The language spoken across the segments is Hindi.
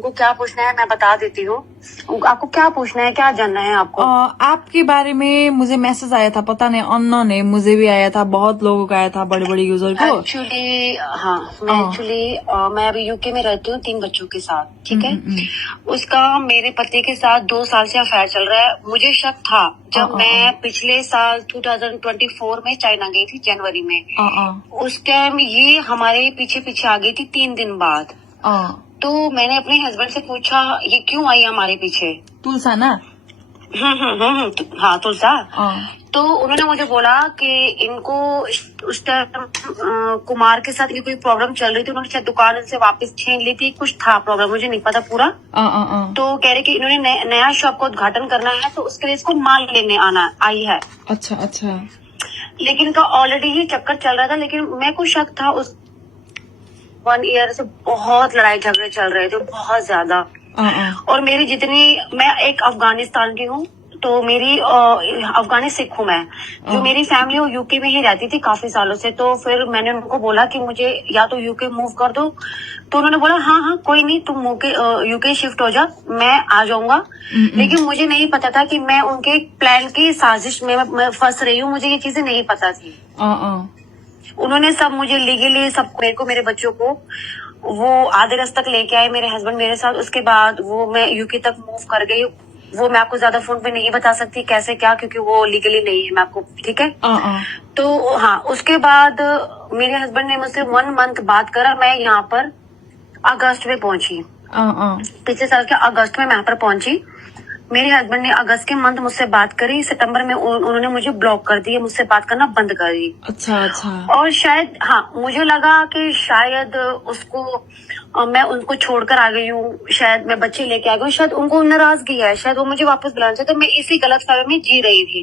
आपको क्या पूछना है मैं बता देती हूँ। आपको क्या पूछना है, क्या जानना है आपको? आपके बारे में मुझे मैसेज आया था, पता नहीं अननोन है, मुझे भी आया था, बहुत लोगों का आया था, बड़े बड़े यूजर को। एक्चुअली हाँ, मैं अभी यूके में रहती हूँ 3 बच्चों के साथ, ठीक है। उसका मेरे पति के साथ 2 साल से अफेयर चल रहा है। मुझे शक था जब मैं पिछले साल 2024 में चाइना गई थी जनवरी में। उस टाइम ये हमारे पीछे पीछे आ गई थी 3 दिन बाद। तो मैंने अपने हस्बैंड से पूछा ये क्यों आई हमारे पीछे। तुलसा ना? हाँ तुलसा। तो उन्होंने मुझे बोला कि इनको उस टाइम कुमार के साथ ये कोई प्रॉब्लम चल रही थी। उन्होंने शायद दुकान से वापस छीन ली थी, कुछ था प्रॉब्लम, मुझे नहीं पता पूरा। तो कह रहे कि इन्होंने नया शॉप का उद्घाटन करना है, तो उसके लिए इसको माल लेने आई है। अच्छा अच्छा। लेकिन इनका ऑलरेडी ही चक्कर चल रहा था। लेकिन मैं को शक था, उस 1 ईयर से बहुत लड़ाई झगड़े चल रहे थे, बहुत ज्यादा। और मेरी मैं एक अफगानिस्तान की हूँ, तो मेरी अफगानी सिख हूँ मैं। जो मेरी फैमिली वो यूके में ही रहती थी काफी सालों से। तो फिर मैंने उनको बोला कि मुझे या तो यूके मूव कर दो। तो उन्होंने बोला हाँ कोई नहीं, तुम यूके शिफ्ट हो जा, मैं आ जाऊंगा। लेकिन मुझे नहीं पता था कि मैं उनके प्लान की साजिश में मैं फंस रही हूँ। मुझे ये चीजें नहीं पता थी। उन्होंने सब मुझे लीगली सब मेरे बच्चों को वो आधे रास्ते तक लेके आए, मेरे हस्बैंड मेरे साथ। उसके बाद वो मैं यूके तक मूव कर गई। वो मैं आपको ज्यादा फोन पे नहीं बता सकती कैसे क्या, क्योंकि वो लीगली नहीं है मैं आपको, ठीक है। तो हाँ, उसके बाद मेरे हस्बैंड ने मुझसे 1 मंथ बात करा। मैं यहाँ पर अगस्त में पहुंची। पिछले साल के अगस्त में मैं यहाँ पर पहुंची। मेरे हस्बैंड ने अगस्त के मंथ मुझसे बात करी। सितंबर में उन्होंने मुझे ब्लॉक कर दिया, मुझसे बात करना बंद कर दी। अच्छा। और शायद हाँ, मुझे लगा कि शायद मैं उनको छोड़कर आ गई हूँ, शायद मैं बच्चे लेके आ गई हूँ, शायद उनको नाराजगी है, शायद वो मुझे वापस बुलाना चाहते। तो मैं इसी गलतफहमी में जी रही थी।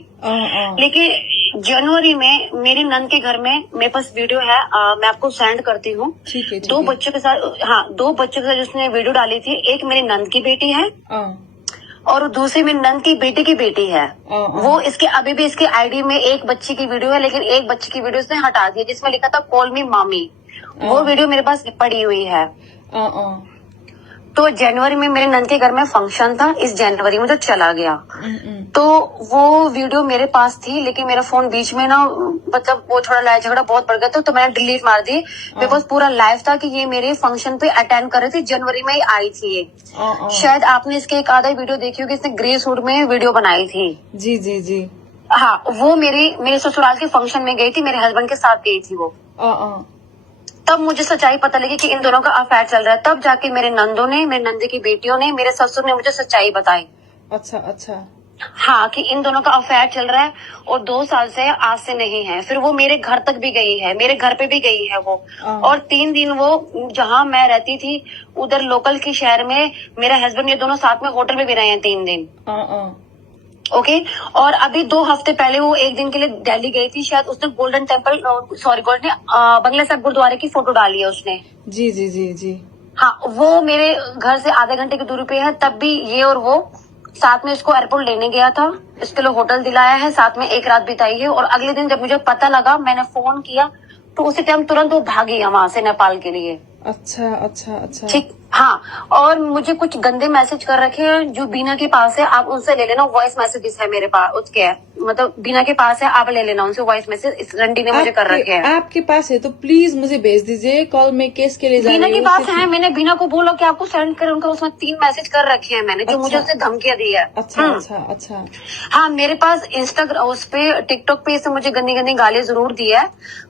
लेकिन जनवरी में मेरी नंद के घर में मेरे पास वीडियो है, मैं आपको सेंड करती हूँ। 2 बच्चों के साथ, हाँ 2 बच्चों के साथ जिसने वीडियो डाली थी। एक मेरी नंद की बेटी है और दूसरी मेरी नंद की बेटी है। वो इसके अभी भी इसकी आईडी में एक बच्ची की वीडियो है, लेकिन एक बच्ची की वीडियो उसने हटा दी जिसमें लिखा था कॉल मी मामी। वो वीडियो मेरे पास पड़ी हुई है। तो जनवरी में मेरे नंद के घर में फंक्शन था, इस जनवरी में तो चला गया। तो वो वीडियो मेरे पास थी, लेकिन मेरा फोन बीच में ना, मतलब वो थोड़ा लड़ाई झगड़ा बहुत बढ़ गया था, तो मैंने डिलीट मार दी। मेरे पास पूरा लाइव था कि ये मेरे फंक्शन पे अटेंड कर रही थी, जनवरी में ही आई थी ये। शायद आपने इसके एक आधा वीडियो देखी होगी, इसने ग्रे सूट में वीडियो बनाई थी। जी। हाँ, वो मेरे ससुराल के फंक्शन में गई थी, मेरे हस्बैंड के साथ गई थी वो। तब मुझे सच्चाई पता लगी कि इन दोनों का अफेयर चल रहा है। तब जाके मेरे नंदे की बेटियों ने, मेरे ससुर ने मुझे सच्चाई बताई। अच्छा। हाँ, कि इन दोनों का अफेयर चल रहा है और 2 साल से, आज से नहीं है। फिर वो मेरे घर तक भी गई है, मेरे घर पे भी गई है वो। और 3 दिन वो जहाँ मैं रहती थी उधर लोकल की शहर में मेरे हस्बैंड ये दोनों साथ में होटल में भी रहे हैं 3 दिन। ओके। और अभी 2 हफ्ते पहले वो 1 दिन के लिए दिल्ली गई थी। शायद उसने गोल्डन बंगला साहिब गुरुद्वारे की फोटो डाली है उसने। जी। हाँ, वो मेरे घर से आधे घंटे की दूरी पे है। तब भी ये और वो साथ में इसको एयरपोर्ट लेने गया था, इसके लिए होटल दिलाया है, साथ में एक रात बिताई है। और अगले दिन जब मुझे पता लगा, मैंने फोन किया, तो उसी टाइम तुरंत वो भागी है वहां से नेपाल के लिए। अच्छा। ठीक। हाँ, और मुझे कुछ गंदे मैसेज कर रखे हैं जो बीना के पास है, आप उनसे ले लेना। वॉइस मैसेजेस है मेरे पास उसके, मतलब बीना के पास है, आप ले लेना उनसे वॉइस मैसेज। इस रंडी ने मुझे कर रखे हैं। आपके पास है तो प्लीज मुझे भेज दीजिए। कॉल में केस के लिए जा रही हूँ। बीना के पास है, मैंने बीना को बोला कि आपको सेंड करें, उनका उसमें 3 मैसेज कर रखे हैं मैंने, जो मुझे उसने धमकियां दी है। अच्छा। हाँ, मेरे पास इंस्टाग्राम, उस पे टिकटॉक पे से मुझे गंदी गाली जरूर दी है,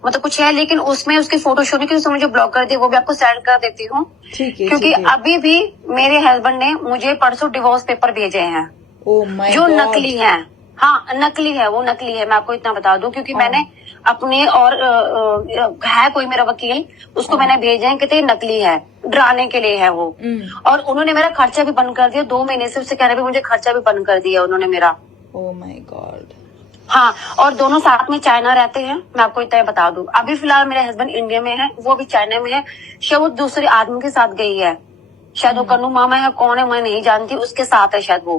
मतलब कुछ है, लेकिन उसमें उसकी फोटो शो नहीं की, उसने मुझे ब्लॉक कर दिया। वो भी आपको सेंड कर देती हूँ, क्योंकि अभी भी मेरे हस्बैंड ने मुझे परसों डिवोर्स पेपर भेजे हैं जो नकली है। हाँ, नकली है, वो नकली है, मैं आपको इतना बता दूं। क्योंकि मैंने अपने और है कोई मेरा वकील, उसको मैंने भेजे हैं कि नकली है, डराने के लिए है वो। और उन्होंने मेरा खर्चा भी बंद कर दिया 2 महीने से। उससे कह रहे भी मुझे खर्चा भी बंद कर दिया उन्होंने मेरा। Oh my God. हाँ, और दोनों साथ में चाइना रहते हैं, मैं आपको इतना बता दूं। अभी फिलहाल मेरे हस्बैंड इंडिया में है, वो भी चाइना में है। शायद वो दूसरे आदमी के साथ गई है, शायद वो कन्नू मामा है, कौन है मैं नहीं जानती, उसके साथ है शायद वो।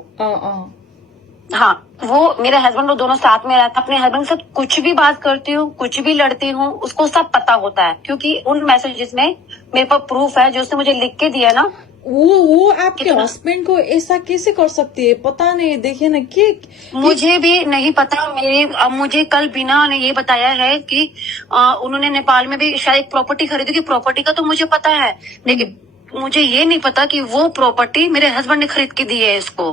हाँ, वो मेरे हस्बैंड, वो दोनों साथ में रहता। अपने हस्बैंड के साथ कुछ भी बात करती हूँ, कुछ भी लड़ती हूँ, उसको सब पता होता है। क्योंकि उन मैसेजेस में मेरे पास प्रूफ है, जो उसने मुझे लिख के दिया ना, वो आपके हस्बैंड को ऐसा कैसे कर सकती है, पता नहीं। देखिए ना कि मुझे भी नहीं पता। मुझे कल बीना ने ये बताया है कि उन्होंने नेपाल में भी शायद एक प्रॉपर्टी खरीदी थी। प्रॉपर्टी का तो मुझे पता है, लेकिन मुझे ये नहीं पता कि वो प्रॉपर्टी मेरे हस्बैंड ने खरीद के दी है इसको।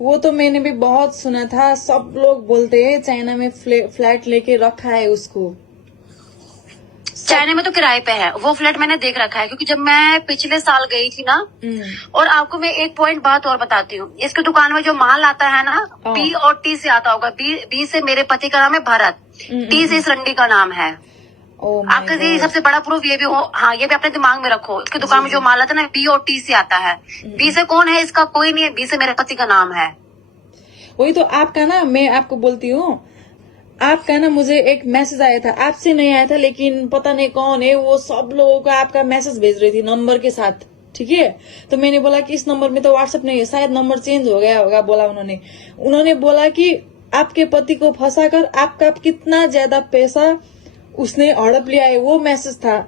वो तो मैंने भी बहुत सुना था, सब लोग बोलते हैं चाइना में फ्लैट लेके रखा है उसको। चाइना में तो किराए पे है वो फ्लैट, मैंने देख रखा है, क्योंकि जब मैं पिछले साल गई थी ना। और आपको मैं एक पॉइंट बात और बताती हूँ, इसकी दुकान में जो माल आता है ना, बी और टी से आता होगा। बी से मेरे पति का नाम है भरत, टी से इस रंडी का नाम है। आपका ये सबसे बड़ा प्रूफ ये भी हो, हाँ ये भी अपने दिमाग में रखो। इसकी दुकान में जो माल आता है ना, बी और टी से आता है। बी से कौन है इसका, कोई नहीं है। बी से मेरे पति का नाम है। वही तो आपका ना, मैं आपको बोलती हूँ, आपका ना मुझे एक मैसेज आया था, आपसे नहीं आया था, लेकिन पता नहीं कौन है वो, सब लोगों का आपका मैसेज भेज रही थी नंबर के साथ, ठीक है। तो मैंने बोला कि इस नंबर में तो व्हाट्सएप नहीं है, शायद नंबर चेंज हो गया होगा, बोला उन्होंने बोला कि आपके पति को फंसाकर आपका कितना ज्यादा पैसा उसने हड़प लिया है, वो मैसेज था।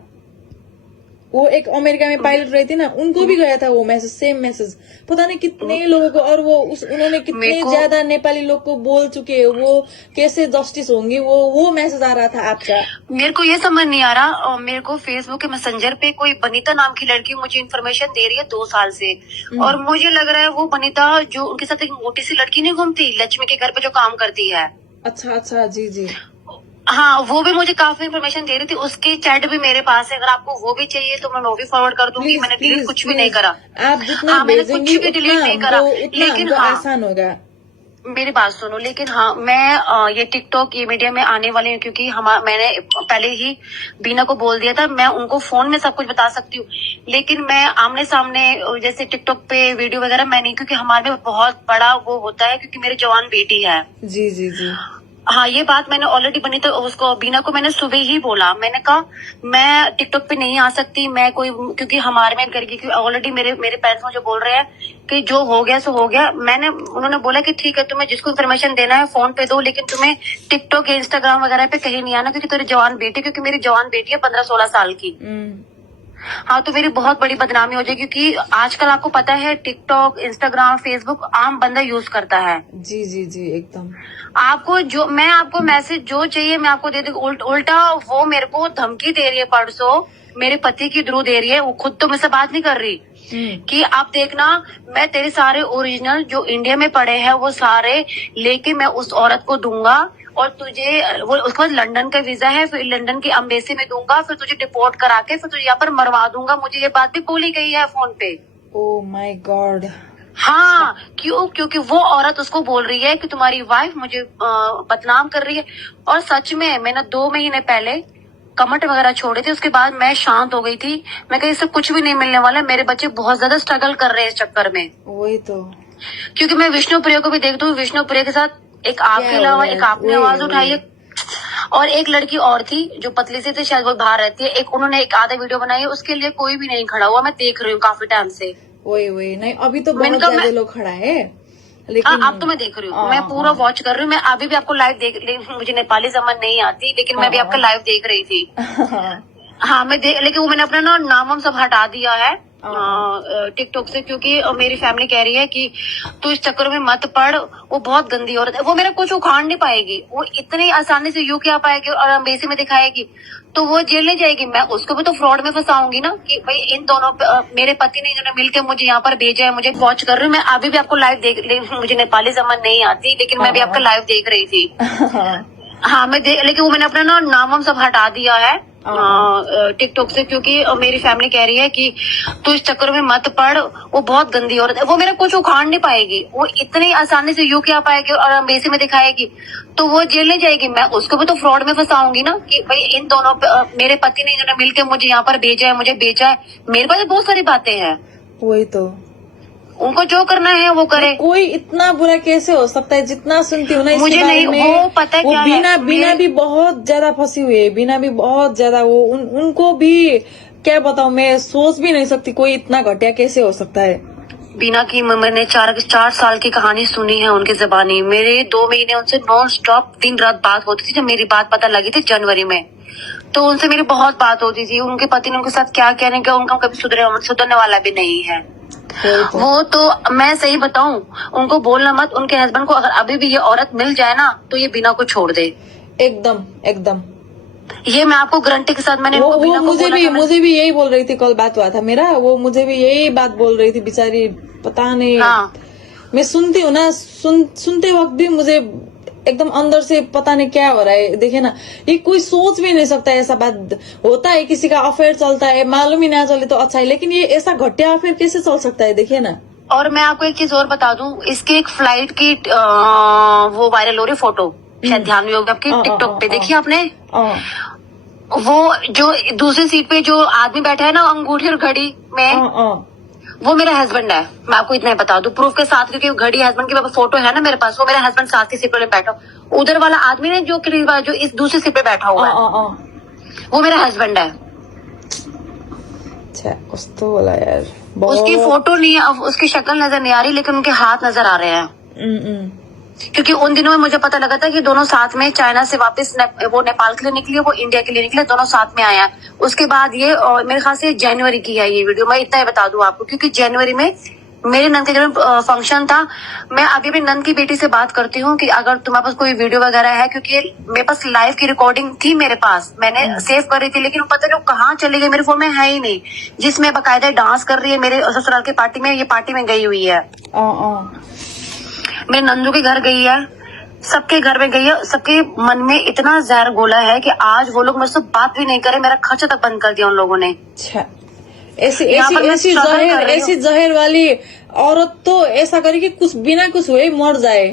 वो एक अमेरिका में पायलट रही थी ना, उनको भी गया था वो मैसेज, सेम मैसेज। पता नहीं कितने लोगों को, और वो उन्होंने कितने ज्यादा नेपाली लोग को बोल चुके हैं, वो कैसे जस्टिस होंगी, वो मैसेज आ रहा था आपका। मेरे को ये समझ नहीं आ रहा। मेरे को फेसबुक के मैसेंजर पे कोई बनीता नाम की लड़की मुझे इन्फॉर्मेशन दे रही है 2 साल से, और मुझे लग रहा है वो बनीता जो उनके साथ एक मोटी सी लड़की नहीं घूमती, लक्ष्मी के घर पे जो काम करती है। अच्छा, जी जी, हाँ, वो भी मुझे काफी इन्फॉर्मेशन दे रही थी। उसकी चैट भी मेरे पास है, अगर आपको वो भी चाहिए तो मैं वो भी फॉरवर्ड कर दूंगी। मैंने डिलीट कुछ भी नहीं करा। आप जितना मैंने कुछ भी डिलीट नहीं करा, लेकिन आसान होगा। मेरी बात सुनो। लेकिन हाँ, मैं ये टिकटॉक ये मीडिया में आने वाली हूँ, क्योंकि मैंने पहले ही बीना को बोल दिया था, मैं उनको फोन में सब कुछ बता सकती हूँ, लेकिन मैं आमने सामने जैसे टिकटॉक पे वीडियो वगैरह मैं नहीं, क्योंकि हमारे में बहुत बड़ा वो होता है, क्योंकि मेरी जवान बेटी है। जी जी जी, हाँ, ये बात मैंने ऑलरेडी बनी, तो उसको बीना को मैंने सुबह ही बोला। मैंने कहा मैं टिकटॉक पे नहीं आ सकती, मैं कोई, क्योंकि हमारे में घर की ऑलरेडी मेरे पेरेंट्स मुझे बोल रहे हैं कि जो हो गया सो हो गया। उन्होंने बोला कि ठीक है, तुम्हें जिसको इन्फॉर्मेशन देना है फोन पे दो, लेकिन तुम्हें टिकटॉक या इंस्टाग्राम वगैरह पे कहीं नहीं आना, क्योंकि तेरी जवान बेटी, क्योंकि मेरी जवान बेटी है 15-16 साल की। हाँ, तो मेरी बहुत बड़ी बदनामी हो जाएगी, क्योंकि आजकल आपको पता है टिकटॉक, इंस्टाग्राम, फेसबुक आम बंदा यूज करता है। जी जी जी, एकदम। मैं आपको मैसेज जो चाहिए मैं आपको दे दूंगी। उल्टा वो मेरे को धमकी दे रही है, परसों मेरे पति की थ्रू दे रही है। वो खुद तो मुझसे बात नहीं कर रही कि आप देखना, मैं तेरे सारे ओरिजिनल जो इंडिया में पड़े हैं वो सारे लेके मैं उस औरत को दूंगा, और तुझे वो उसके बाद लंदन का वीजा है, फिर लंदन की एम्बेसी में दूंगा, फिर तुझे डिपोर्ट करा के फिर तुझे यहाँ पर मरवा दूंगा। मुझे ये बात भी बोली गई है फोन पे। Oh my God. हाँ, क्योंकि वो औरत उसको बोल रही है कि तुम्हारी वाइफ मुझे बदनाम कर रही है। और सच में मैंने 2 महीने पहले कमेंट वगैरह छोड़े थे, उसके बाद मैं शांत हो गई थी। मैं कही इससे कुछ भी नहीं मिलने वाला, मेरे बच्चे बहुत ज्यादा स्ट्रगल कर रहे हैं इस चक्कर में। वही तो, क्योंकि मैं विष्णुप्रिया को भी देखती हूँ, विष्णुप्रिया के साथ एक आपके अलावा एक आपने आवाज उठाई है, और एक लड़की और थी जो पतली से थी, शायद वो बाहर रहती है। एक उन्होंने एक आधा वीडियो बनाई है, उसके लिए कोई भी नहीं खड़ा हुआ। मैं देख रही हूँ काफी टाइम से। वही नहीं, अभी तो बहुत ज्यादा लोग खड़ा है, लेकिन अब तो मैं देख रही हूँ, मैं पूरा वॉच कर रही हूँ। मैं अभी भी आपको लाइव मुझे नेपाली समझ नहीं आती, लेकिन मैं भी आपका लाइव देख रही थी। हाँ, लेकिन वो मैंने अपना नाम वाम सब हटा दिया है टिकटॉक से, क्योंकि मेरी फैमिली कह रही है कि तू इस चक्कर में मत पड़, वो बहुत गंदी औरत है। वो मेरा कुछ उखाड़ नहीं पाएगी, वो इतनी आसानी से यू क्या पाएगी और एम्बेसी में दिखाएगी, तो वो जेल नहीं जाएगी। मैं उसको भी तो फ्रॉड में फंसाऊंगी ना, कि भाई इन दोनों मेरे पति ने इन्होंने मिलकर मुझे यहाँ पर भेजा है। मुझे वॉच कर रही हूँ मैं अभी भी आपको लाइव मुझे नेपाली समझ नहीं आती, लेकिन मैं भी आपका लाइव देख रही थी। हाँ, लेकिन वो मैंने अपना नाम वाम सब हटा दिया है टिकटॉक से, क्योंकि मेरी फैमिली कह रही है कि तू इस चक्कर में मत पड़, वो बहुत गंदी औरत है। वो मेरा कुछ उखाड़ नहीं पाएगी, वो इतनी आसानी से यू क्या पाएगी और एम्बेसी में दिखाएगी, तो वो जेल नहीं जाएगी। मैं उसको भी तो फ्रॉड में फंसाऊंगी ना, कि भाई इन दोनों मेरे पति ने इन्होंने मिलकर मुझे यहाँ पर भेजा है, मुझे बेचा है। मेरे पास बहुत सारी बातें हैं। वही तो, उनको जो करना है वो करे। कोई इतना बुरा कैसे हो सकता है? जितना सुनती हूँ ना मुझे नहीं वो पता है क्या है। बीना भी बहुत ज्यादा फंसी हुई है, बीना भी बहुत ज्यादा। वो उनको भी क्या बताऊँ, मैं सोच भी नहीं सकती कोई इतना घटिया कैसे हो सकता है। बीना की मैंने 4 साल की कहानी सुनी है उनकी ज़बानी। मेरे 2 महीने उनसे नॉन स्टॉप दिन रात बात होती थी। जब मेरी बात पता लगी थी जनवरी में, तो उनसे मेरी बहुत बात होती थी, उनके पति ने उनके साथ क्या क्या नहीं किया, उनका कभी सुधरने वाला भी नहीं है। वो तो मैं सही बताऊं, उनको बोलना मत, उनके हस्बैंड को अगर अभी भी ये औरत मिल जाए ना तो ये बिना को छोड़ दे। एकदम एकदम, ये मैं आपको गारंटी के साथ मैंने वो बिना को मुझे भी यही बोल रही थी, कल बात हुआ था मेरा, वो मुझे भी यही बात बोल रही थी बेचारी, पता नहीं। हाँ। मैं सुनती हूँ ना, सुनते वक्त भी मुझे एकदम अंदर से पता नहीं क्या हो रहा है। देखिए ना, ये कोई सोच भी नहीं सकता ऐसा बात होता है, किसी का अफेयर चलता है, मालूम ही ना चले तो अच्छा है, लेकिन ये ऐसा घटिया अफेयर कैसे चल सकता है, देखिए ना। और मैं आपको एक चीज और बता दूं, इसकी एक फ्लाइट की वो वायरल हो रही फोटो, शायद ध्यान भी होगा आपकी टिकटॉक पे, देखिए आपने वो जो दूसरी सीट पे जो आदमी बैठा है ना अंगूठी और घड़ी में, वो मेरा हस्बैंड है। मैं आपको इतना ही बता दूं प्रूफ के साथ, क्योंकि घड़ी हस्बैंड की फोटो है ना मेरे पास, वो मेरा हस्बैंड साथ की सीट पे बैठा। उधर वाला आदमी ने जो इस दूसरी सीट पे बैठा हुआ है, वो मेरा हस्बैंड है। कुछ तो बोला यार, उसकी फोटो नहीं, उसकी शक्ल नजर नहीं आ रही, लेकिन उनके हाथ नजर आ रहे हैं। क्योंकि उन दिनों में मुझे पता लगा था कि दोनों साथ में चाइना से वापस वो नेपाल के लिए निकली, वो इंडिया के लिए निकले, दोनों साथ में आया। उसके बाद ये मेरे ख्याल से जनवरी की है ये वीडियो, मैं इतना ही बता दूं आपको, क्योंकि जनवरी में मेरे नंद के घर में फंक्शन था। मैं अभी भी नंद की बेटी से बात करती हूँ कि अगर तुम्हारे पास कोई वीडियो वगैरह है, क्योंकि मेरे पास लाइव की रिकॉर्डिंग थी मेरे पास, मैंने सेव कर रही थी, लेकिन पता नहीं वो कहाँ चली गई, मेरे फोन में है ही नहीं, जिसमें बाकायदा डांस कर रही है मेरे ससुराल की पार्टी में, ये पार्टी में गई हुई है। मेरे नंदू के घर गई है, सबके घर में गई है, सबके मन में इतना जहर गोला है कि आज वो लोग मुझसे बात भी नहीं करे, मेरा खर्चा तक बंद कर दिया उन लोगों ने। ऐसी जहर वाली औरत तो ऐसा करे कि कुछ बिना कुछ हुए मर जाए।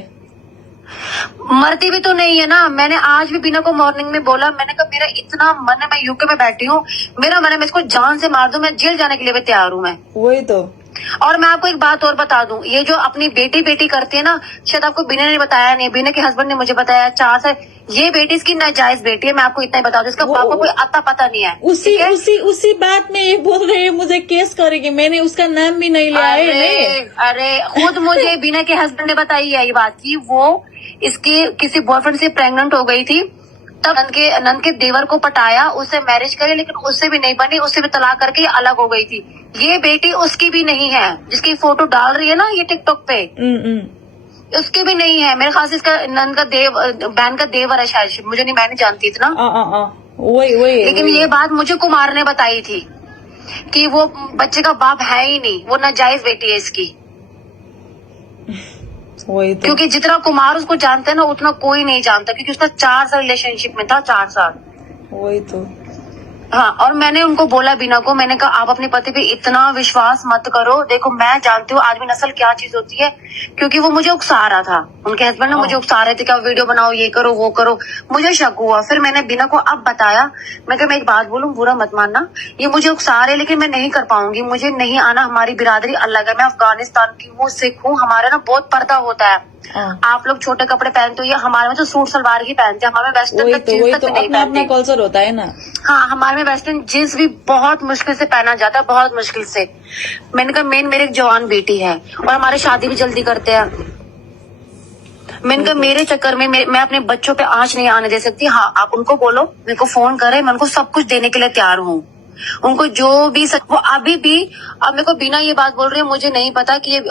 मरती भी तो नहीं है ना। मैंने आज भी बिना को मॉर्निंग में बोला, मैंने कहा मेरा इतना मन है, मैं यूके में बैठी हूँ, मेरा मन है मैं इसको जान से मार दूं, मैं जेल जाने के लिए भी तैयार हूँ मैं। वही तो। और मैं आपको एक बात और बता दूं, ये जो अपनी बेटी करती है ना, शायद आपको बिना ने बताया नहीं, बिना के हस्बैंड ने मुझे बताया 4 साल, ये बेटी इसकी नाजायज बेटी है, मैं आपको इतना ही बता दूं, इसका पापा कोई अता पता नहीं है। उसी बात में ये बोल रहे हैं मुझे केस करेगी, मैंने उसका नाम भी नहीं लिया है। अरे खुद मुझे बिना के हस्बैंड ने बताई है ये बात की वो इसके किसी बॉयफ्रेंड से प्रेग्नेंट हो गई थी, तब नंद के देवर को पटाया, उससे मैरिज करी, लेकिन उससे भी नहीं बनी, उससे भी तलाक करके अलग हो गई थी। ये बेटी उसकी भी नहीं है, जिसकी फोटो डाल रही है ना ये टिकटॉक पे, उसकी भी नहीं है। मेरे ख्याल से इसका नंद का बहन का देवर है शायद, मुझे नहीं, मैं नहीं जानती इतना। वही लेकिन ये बात मुझे कुमार ने बताई थी कि वो बच्चे का बाप है ही नहीं, वो नाजायज बेटी है इसकी। वही तो। क्योंकि जितना कुमार उसको जानते हैं ना, उतना कोई नहीं जानता, क्योंकि उसका 4 साल रिलेशनशिप में था, 4 साल। वही तो। हाँ, और मैंने उनको बोला बिना को, मैंने कहा आप अपने पति पे इतना विश्वास मत करो, देखो मैं जानती हूँ आदमी नस्ल क्या चीज होती है, क्योंकि वो मुझे उकसा रहा था, उनके हस्बैंड ने मुझे उकसा रहे थे कि आप वीडियो बनाओ, ये करो वो करो। मुझे शक हुआ, फिर मैंने बिना को अब बताया, मैं कहा मैं एक बात बोलूं, बुरा मत मानना, ये मुझे उकसा रहे, लेकिन मैं नहीं कर पाऊंगी, मुझे नहीं आना, हमारी बिरादरी अलग है, मैं अफगानिस्तान की हूँ, सिख हूँ, हमारा ना बहुत पर्दा होता है। आप लोग छोटे कपड़े पहनते हो, या हमारे में तो सूट सलवार ही पहनते हैं, हमारे वेस्टर्न जींस तक भी नहीं पहनते। अपना कल्चर होता है ना। हाँ, हमारे में वेस्टर्न जींस भी बहुत मुश्किल से पहना जाता है, बहुत मुश्किल से। मैंने कहा मेन मेरी एक जवान बेटी है, और हमारे शादी भी जल्दी करते हैं। मैंने कहा मेरे चक्कर में मैं अपने बच्चों पे आंच नहीं आने दे सकती। हाँ, आप उनको बोलो मेरे को फोन करे, मैं उनको सब कुछ देने के लिए तैयार हूँ, उनको जो भी वो अभी भी। अब मेरे को बिना ये बात बोल रही है, मुझे नहीं पता कि ये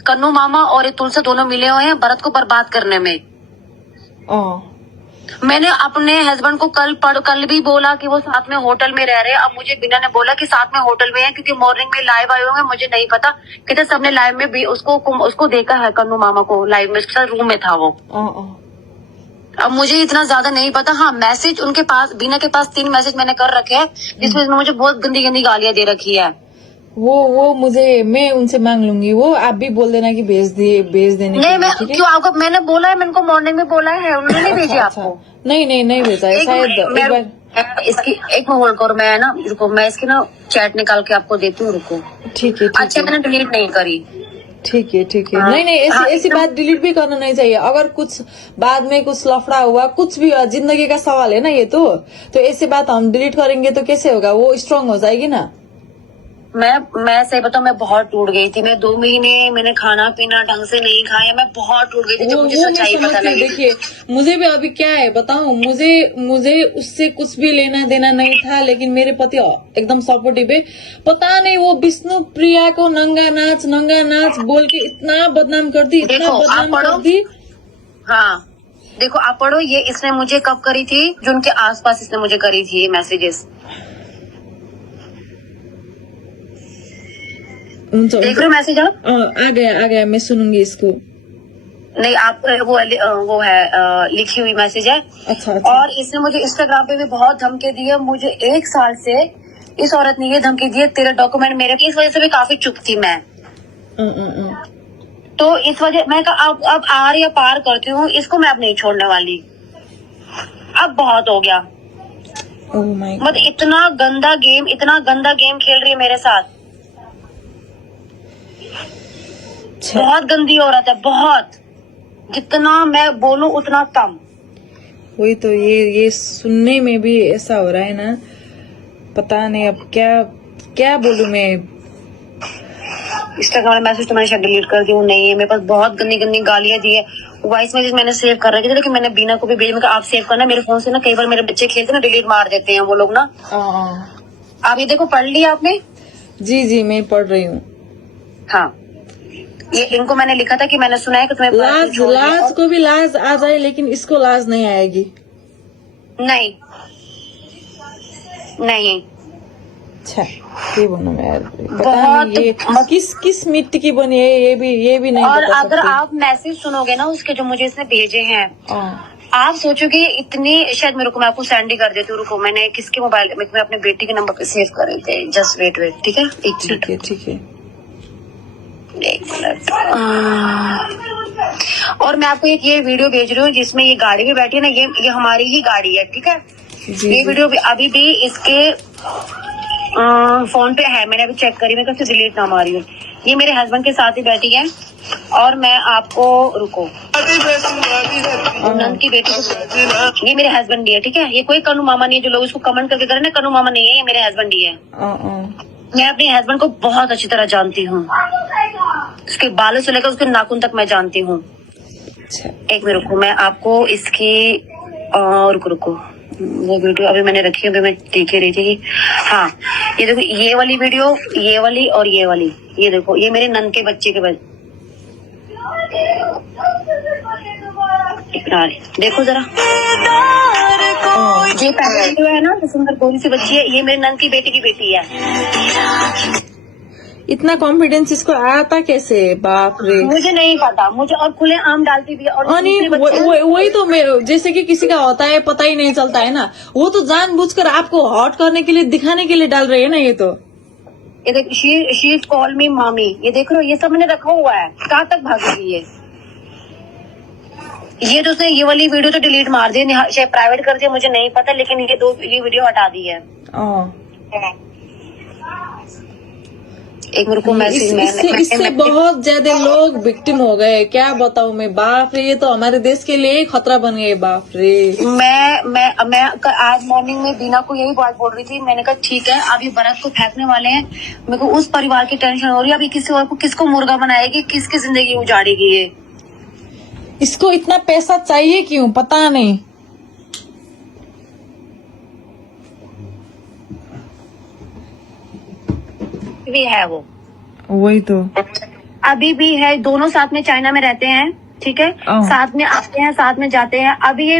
कन्नू मामा और तुलसी दोनों मिले हुए हैं भरत को बर्बाद करने में। मैंने अपने हस्बैंड को कल भी बोला कि वो साथ में होटल में रह रहे हैं। अब मुझे बिना ने बोला कि साथ में होटल में है, क्योंकि मॉर्निंग में लाइव आए होंगे, मुझे नहीं पता कि सबने लाइव में भी उसको देखा है, कन्नू मामा को लाइव में, उसके साथ रूम में था वो। अब मुझे इतना ज्यादा नहीं पता। हाँ, मैसेज उनके पास, बीना के पास 3 मैसेज मैंने कर रखे हैं, जिसमें मुझे बहुत गंदी गंदी गालियां दे रखी है। वो मुझे, मैं उनसे मांग लूंगी, वो आप भी बोल देना कि भेज देने नहीं, मैं क्यों आपको, मैंने बोला है, मैंने उनको मॉर्निंग में बोला है, उन्होंने नहीं भेजी आपको? नहीं भेजा है शायद। इसकी एक में होल्ड करो, मैं ना रुको, मैं इसकी ना चैट निकाल के आपको देती हूँ, रुको। ठीक है। अच्छा, मैंने डिलीट नहीं करी। ठीक है। नहीं ऐसी बात डिलीट भी करना नहीं चाहिए। अगर कुछ बाद में कुछ लफड़ा हुआ, कुछ भी हुआ, जिंदगी का सवाल है ना ये तो ऐसी बात हम डिलीट करेंगे तो कैसे होगा, वो स्ट्रांग हो जाएगी ना। मैं सही बताऊं, मैं बहुत टूट गई थी। मैं 2 महीने मैंने खाना पीना ढंग से नहीं खाया, मैं बहुत टूट गई थी जब मुझे सच्चाई पता लगी। देखिए मुझे भी अभी क्या है बताऊं, मुझे उससे कुछ भी लेना देना नहीं था, लेकिन मेरे पति एकदम सपोर्टिव है। पता नहीं वो विष्णु प्रिया को नंगा नाच बोल के इतना बदनाम कर दी, इतना बदनाम कर दी। हाँ देखो आप पढ़ो, ये इसने मुझे कब करी थी, जो उनके आसपास इसने मुझे करी थी ये मैसेजेस। देख रहे हो मैसेज आप? आ गया मैं सुनूंगी इसको। नहीं आप वो है लिखी हुई मैसेज है। अच्छा। और इसने मुझे इंस्टाग्राम पे भी बहुत धमकी दी है। मुझे 1 साल से इस औरत ने ये धमकी दी है, तेरे डॉक्यूमेंट मेरे, इस वजह से भी काफी चुप थी मैं। तो इस वजह मैं अब आर या पार करती हूँ, इसको मैं अब नहीं छोड़ने वाली। अब बहुत हो गया। मतलब इतना गंदा गेम खेल रही है मेरे साथ। बहुत गंदी औरत है, बहुत। जितना मैं बोलूं उतना कम। वही तो, ये सुनने में भी ऐसा हो रहा है ना, पता नहीं अब क्या बोलूं मैं। इंस्टाग्राम में मैसेज तो मैंने शायद डिलीट कर दी हूँ। नहीं है मेरे पास, बहुत गंदी गालियां दी है। वॉइस मैसेज मैंने सेव कर रखी थी, लेकिन मैंने बीना को भी भेजा। मैं आप सेव करना मेरे फोन से ना, कई बार मेरे बच्चे खेलते ना डिलीट मार देते हैं वो लोग ना। आप ये देखो, पढ़ लिया आपने? जी मैं पढ़ रही हूँ। हाँ ये इनको मैंने लिखा था कि मैंने सुना है कि तुम्हें लाज को भी लाज आ जाए, लेकिन इसको लाज नहीं आएगी। नहीं अच्छा ये बोलो मैं यार, बहुत ये किस मिट्टी की बनी है, ये भी नहीं और बता अगर सकती। आप मैसेज सुनोगे ना उसके, जो मुझे इसने भेजे हैं, आप सोचोगे इतनी, शायद मेरे को, मैं आपको सेंड ही कर देती हूँ। रुको, मैंने किसके मोबाइल में, मैं अपने बेटी के नंबर पे सेव कर रहे थे। जस्ट वेट ठीक है, ठीक है। 1 मिनट। और मैं आपको एक ये वीडियो भेज रही हूँ जिसमें ये गाड़ी में बैठी है ना, ये हमारी ही गाड़ी है, ठीक है। ये वीडियो अभी भी इसके फोन पे है, मैंने अभी चेक करी, मैं कैसे डिलीट ना मारी हूँ। ये मेरे हस्बैंड के साथ ही बैठी है। और मैं आपको, रुको, नंद की बेटी को, ये मेरे हस्बैंड ही है, ठीक है। ये कोई कनु मामा नहीं है, जो लोग इसको कमेंट करके करें ना, कनु मामा नहीं है, ये मेरे हस्बैंड ही है। मैं अपने हस्बैंड को बहुत अच्छी तरह जानती हूँ, उसके बालों से लेकर उसके नाखून तक मैं जानती हूँ। एक मिनट रुको, मैं आपको इसकी रुको वो वीडियो अभी मैंने रखी है, अभी मैं देख ही रही थी। हाँ ये देखो, ये वाली वीडियो, ये वाली और ये वाली, ये देखो, ये मेरे नंद के बच्चे के देखो जरा, ये पहले वीडियो है ना, सुंदर गोरी सी बच्ची है, ये मेरे नंद की बेटी है। इतना कॉन्फिडेंस इसको आता कैसे, बाप रे। मुझे नहीं पता, मुझे और खुले आम डालती भी है। और वही तो, मैं जैसे कि किसी का होता है पता ही नहीं चलता है ना, वो तो जानबूझकर आपको हॉट करने के लिए, दिखाने के लिए डाल रही है ना। ये तो, ये देख, शी कॉल मी मामी, ये देख रहे हो, ये सब मैंने रखा हुआ है। कहाँ तक भागेगी ये तो उसने ये वाली वीडियो तो डिलीट मार दी, शायद प्राइवेट कर दिया, मुझे नहीं पता, लेकिन ये वीडियो हटा दी है। एक मेरे को मैसेज, इससे बहुत ज्यादा लोग विक्टिम हो गए, क्या बताऊं मैं। बाप रे, ये तो हमारे देश के लिए खतरा बन गए, बाप रे। मैं आज मॉर्निंग में बीना को यही बात बोल रही थी। मैंने कहा ठीक है, अभी भरत को फेंकने वाले हैं, मेरे को उस परिवार की टेंशन हो रही है। अभी किसी और को, किसको मुर्गा बनाएगी, किसकी जिंदगी उजाड़ेगी ये। इसको इतना पैसा चाहिए क्यों, पता नहीं। भी है वो, वही तो, अभी भी है। दोनों साथ में चाइना में रहते हैं, ठीक है, साथ में आते हैं, साथ में जाते हैं। अभी ये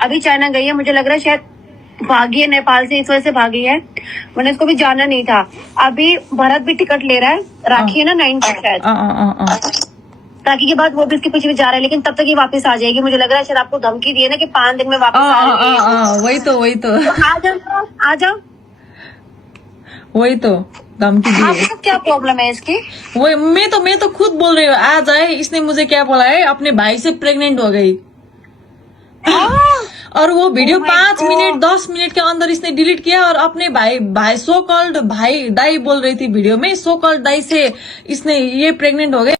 अभी चाइना गई है, मुझे लग रहा है शायद भागी है नेपाल से, इस वजह से भागी है। मैंने इसको भी जाना नहीं था। अभी भरत भी टिकट ले रहा है, राखी है ना 9 को शायद, राखी के बाद वो भी इसके पीछे भी जा रहा है, लेकिन तब तक ये वापस आ जाएगी। मुझे लग रहा है शायद आपको धमकी दी है ना कि 5 दिन में वापस आ जाएगी। वही तो आ जाओ, वही तो धमकी दी है। आपको क्या प्रॉब्लम है इसकी? वो मैं तो खुद बोल रही हूँ, आ जाए। इसने मुझे क्या बोला है, अपने भाई से प्रेग्नेंट हो गई। और वो वीडियो 5 मिनट 10 मिनट के अंदर इसने डिलीट किया। और अपने भाई सो कॉल्ड भाई दाई बोल रही थी वीडियो में, सो कॉल्ड दाई से इसने ये प्रेग्नेंट हो गई।